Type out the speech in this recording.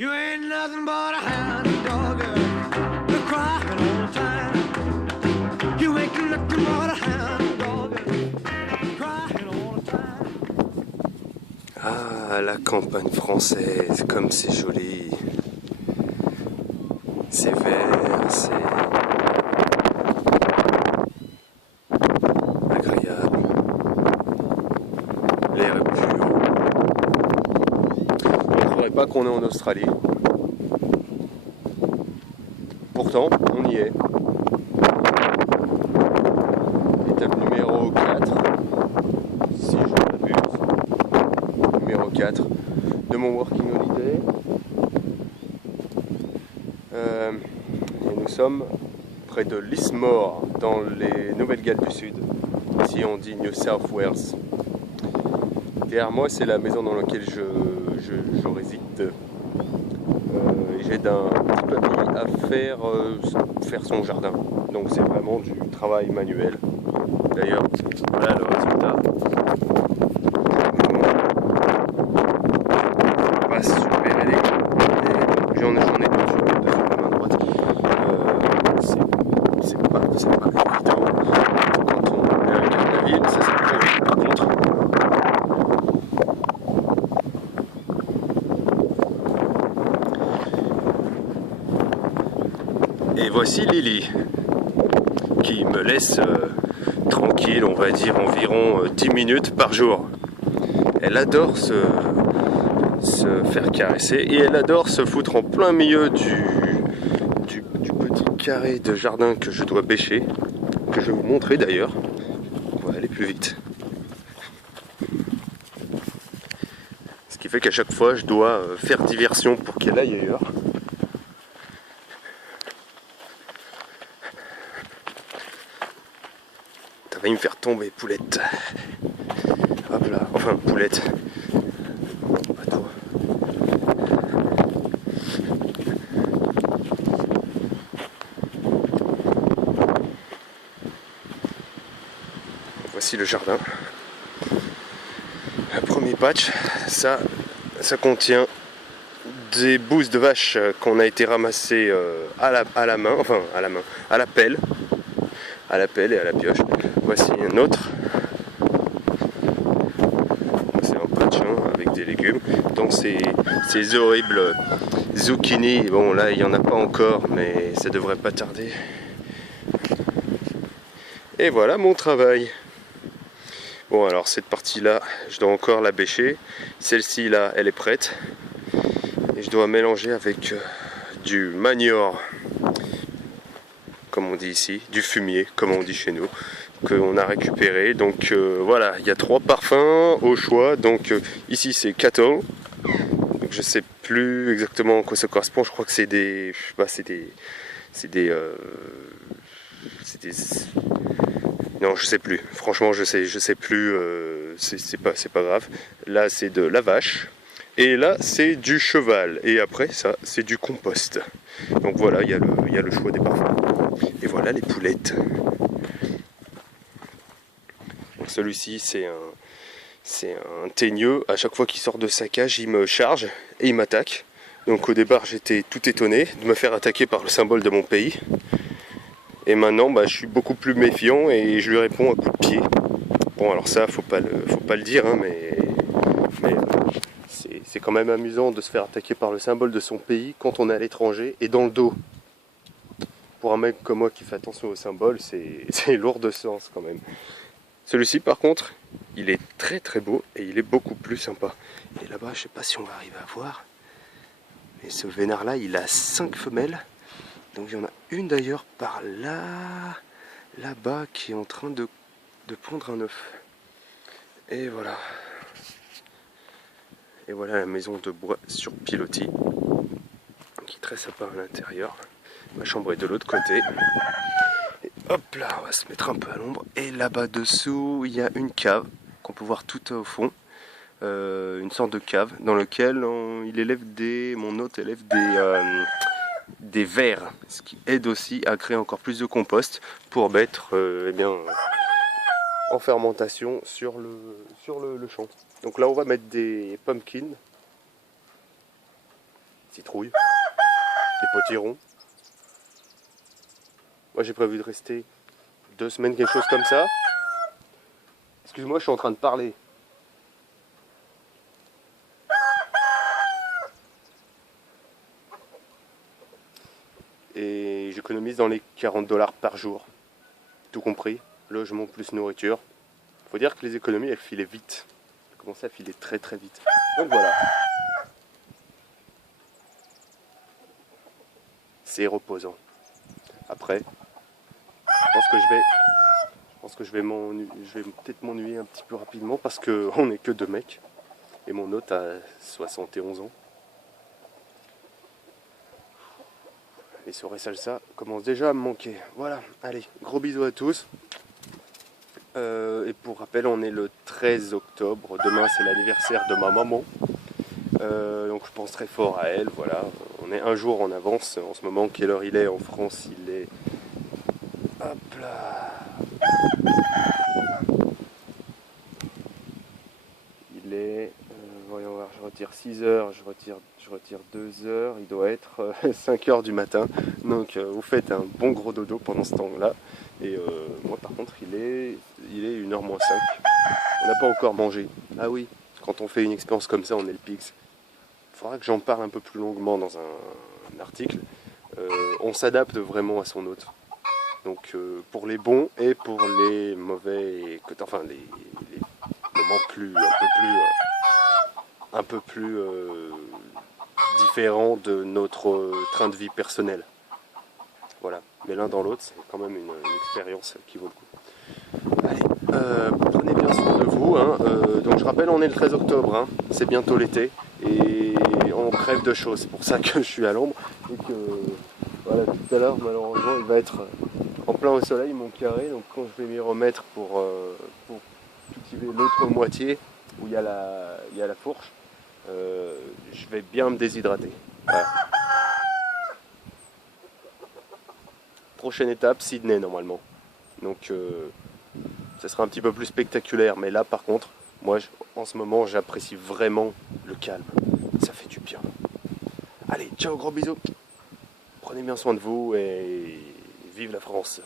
You ain't nothing but a hound dog, you're crying all the time. You ain't nothing but a hound dog, crying all the time. Ah, la campagne française, comme c'est joli. C'est vert, c'est agréable. L'air est pur. On ne croirait pas qu'on est en Australie. Pourtant, on y est. Étape numéro 4, si je ne m'abuse. Numéro 4 de mon Working Holiday. Et nous sommes près de Lismore, dans les Nouvelles-Galles du Sud. Ici on dit New South Wales. Derrière moi c'est la maison dans laquelle je réside. Et j'aide un petit papy à faire son jardin. Donc c'est vraiment du travail manuel. D'ailleurs, voilà le résultat. Pas super élégant. J'en ai d'autres sur la main droite. C'est pas évident. Quand on est avec la ville, ça c'est pas joli par contre. Et voici Lily, qui me laisse tranquille, on va dire environ 10 minutes par jour. Elle adore se faire caresser et elle adore se foutre en plein milieu du petit carré de jardin que je dois bêcher, que je vais vous montrer d'ailleurs. On va aller plus vite. Ce qui fait qu'à chaque fois je dois faire diversion pour qu'elle aille ailleurs. Ça va me faire tomber, poulette. Hop là, enfin poulette. Pas trop. Voici le jardin. Le premier patch, ça contient des bouses de vache qu'on a été ramassées à la main, à la pelle et à la pioche. Voici un autre. C'est un patch avec des légumes. Donc ces horribles zucchini, bon là il n'y en a pas encore, mais ça devrait pas tarder. Et voilà mon travail. Bon alors cette partie là, je dois encore la bêcher. Celle-ci là, elle est prête. Et je dois mélanger avec du manure, comme on dit ici, du fumier, comme on dit chez nous, qu'on a récupéré. Donc voilà, il y a 3 parfums au choix. Donc ici c'est cattle. Donc je sais plus exactement à quoi ça correspond. Je crois que c'est des, non, je sais plus. Franchement, je sais plus. C'est pas grave. Là, c'est de la vache. Et là, c'est du cheval. Et après, ça, c'est du compost. Donc voilà, il y a le choix des parfums. Et voilà les poulettes. Celui-ci, c'est un teigneux. À chaque fois qu'il sort de sa cage, il me charge et il m'attaque. Donc au départ, j'étais tout étonné de me faire attaquer par le symbole de mon pays. Et maintenant, je suis beaucoup plus méfiant et je lui réponds à coups de pied. Bon, alors ça, faut pas le dire, hein, mais c'est quand même amusant de se faire attaquer par le symbole de son pays quand on est à l'étranger et dans le dos. Pour un mec comme moi qui fait attention au symbole, c'est lourd de sens quand même. Celui-ci, par contre, il est très très beau et il est beaucoup plus sympa. Et là-bas, je sais pas si on va arriver à voir, mais ce vénard-là, il a 5 femelles. Donc il y en a une d'ailleurs par là-bas, qui est en train de pondre un œuf. Et voilà. Et voilà la maison de bois sur pilotis, qui est très sympa à l'intérieur. Ma chambre est de l'autre côté. Et hop là, on va se mettre un peu à l'ombre. Et là-bas dessous, il y a une cave qu'on peut voir tout au fond. Une sorte de cave dans laquelle mon hôte élève des vers, ce qui aide aussi à créer encore plus de compost pour mettre en fermentation sur le champ. Donc là on va mettre des pumpkins. citrouilles, des potirons. Moi j'ai prévu de rester 2 semaines, quelque chose comme ça. Excuse-moi, je suis en train de parler. Et j'économise dans les 40$ par jour. Tout compris, logement plus nourriture. Faut dire que les économies, elles filaient vite. Elles commençaient à filer très très vite. Donc voilà. C'est reposant. Après, je pense que je vais peut-être m'ennuyer un petit peu rapidement parce qu'on n'est que 2 mecs. Et mon hôte a 71 ans. Les soirées salsa commencent déjà à me manquer. Voilà, allez, gros bisous à tous. Et pour rappel, on est le 13 octobre. Demain, c'est l'anniversaire de ma maman. Donc je pense très fort à elle. Voilà, on est un jour en avance. En ce moment, quelle heure il est en France? Il est... Hop là. Il est... voyons voir, je retire 6 heures, je retire 2 heures. Il doit être 5 heures du matin. Donc vous faites un bon gros dodo pendant ce temps-là. Et moi par contre il est 1h moins 5. On n'a pas encore mangé. Ah oui, quand on fait une expérience comme ça, on est le pix. Il faudra que j'en parle un peu plus longuement dans un article. On s'adapte vraiment à son hôte. Donc pour les bons et pour les mauvais, enfin les moments un peu plus différents de notre train de vie personnel. Voilà, mais l'un dans l'autre, c'est quand même une expérience qui vaut le coup. Allez, prenez bien soin de vous. Hein. Donc je rappelle, on est le 13 octobre, hein. C'est bientôt l'été et on crève de chaud. C'est pour ça que je suis à l'ombre. Et que voilà, tout à l'heure, malheureusement, il va être en plein au soleil, mon carré. Donc quand je vais m'y remettre pour cultiver l'autre moitié, où il y a la fourche, je vais bien me déshydrater. Voilà. Prochaine étape, Sydney normalement. Donc ça sera un petit peu plus spectaculaire. Mais là par contre, moi en ce moment j'apprécie vraiment le calme. Ça fait du bien. Allez, ciao, gros bisous. Prenez bien soin de vous et vive la France.